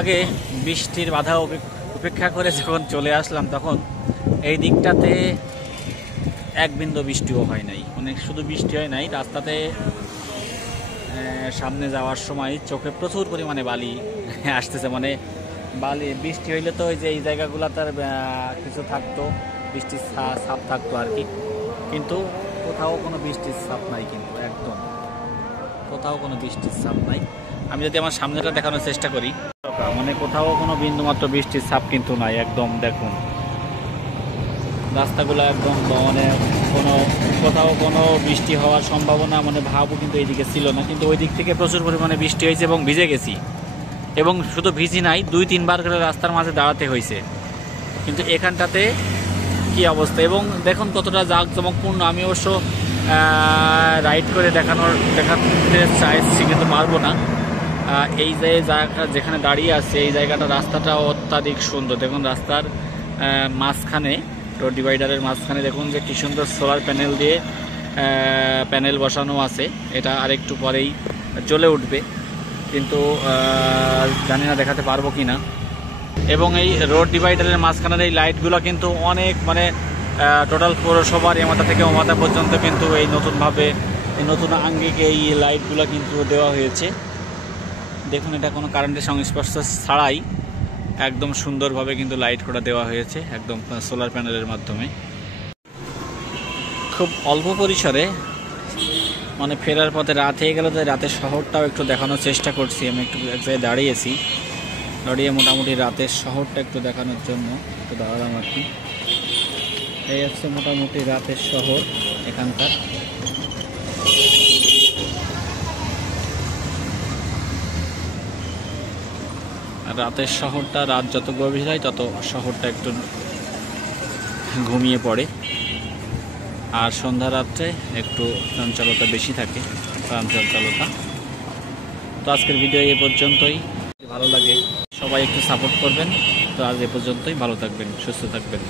আগে বৃষ্টির বাধা উপেক্ষা করে যখন চলে আসলাম তখন এই দিকটাতে এক বিন্দু বৃষ্টিও হয় নাই, মানে শুধু বৃষ্টি হয় নাই, রাস্তাতে সামনে যাওয়ার সময় চোখে প্রচুর পরিমাণে বালি আসতেছে। মানে বালি বৃষ্টি হইলে তো ওই যে এই জায়গাগুলো তার কিছু থাকতো, বৃষ্টির ছাপ থাকতো আর কি, কিন্তু কোথাও কোনো বৃষ্টির ছাপ নাই, কিন্তু একদম কোথাও কোনো বৃষ্টির ছাপ নাই। আমি যদি আমার সামনেটা দেখানোর চেষ্টা করি, মানে কোথাও কোনো বিন্দুমাত্র বৃষ্টির ছাপ কিন্তু নাই। একদম দেখুন রাস্তাগুলো একদম, মানে কোথাও কোনো বৃষ্টি হওয়ার সম্ভাবনা মানে ভাবও কিন্তু এইদিকে ছিল না, কিন্তু ওই দিক থেকে প্রচুর পরিমাণে বৃষ্টি হয়েছে এবং ভিজে গেছি। এবং শুধু ভিজি নাই, 2-3 বার করে রাস্তার মাঝে দাঁড়াতে হয়েছে। কিন্তু এখানটাতে কি অবস্থা, এবং দেখুন কতটা জাঁকজমকপূর্ণ। আমি অবশ্য রাইড করে দেখাতে চাইছি, কিন্তু পারবো না। এই যে জায়গা যেখানে দাঁড়িয়ে আছে এই জায়গাটা, রাস্তাটা অত্যাধিক সুন্দর। দেখুন রাস্তার মাঝখানে, রোড ডিভাইডারের মাঝখানে দেখুন যে কি সুন্দর সোলার প্যানেল দিয়ে প্যানেল বসানো আছে। এটা আরেকটু পরেই জ্বলে উঠবে, কিন্তু জানি না দেখাতে পারবো কি না। এবং এই রোড ডিভাইডারের মাঝখানের এই লাইটগুলো কিন্তু অনেক, মানে টোটাল পৌরসভার এমাথা থেকে ওমাথা পর্যন্ত কিন্তু এই নতুনভাবে, এই নতুন আঙ্গিকে এই লাইটগুলো কিন্তু দেওয়া হয়েছে। দেখুন এটা কোনো কারেন্টের সংস্পর্শ ছাড়াই একদম সুন্দরভাবে কিন্তু লাইট করা দেওয়া হয়েছে, একদম সোলার প্যানেলের মাধ্যমে। খুব অল্প পরিসরে, মানে ফেরার পথে রাত হয়ে গেল, তাই রাতের শহরটাও একটু দেখানোর চেষ্টা করছি। আমি একটু এক জায়গায় দাঁড়িয়ে মোটামুটি রাতের শহরটা একটু দেখানোর জন্য একটু দাঁড়ালাম আর কি। এই হচ্ছে মোটামুটি রাতের শহর এখানকার। রাতের শহরটা, রাত যত গভীর হয় তত শহরটা একটু ঘুমিয়ে পড়ে, আর সন্ধ্যা রাত্রে একটু চঞ্চলতা বেশি থাকে, চঞ্চলতা। তো আজকের ভিডিও এ পর্যন্তই। ভালো লাগে সবাই একটু সাপোর্ট করবেন। তো আজ এ পর্যন্তই, ভালো থাকবেন, সুস্থ থাকবেন।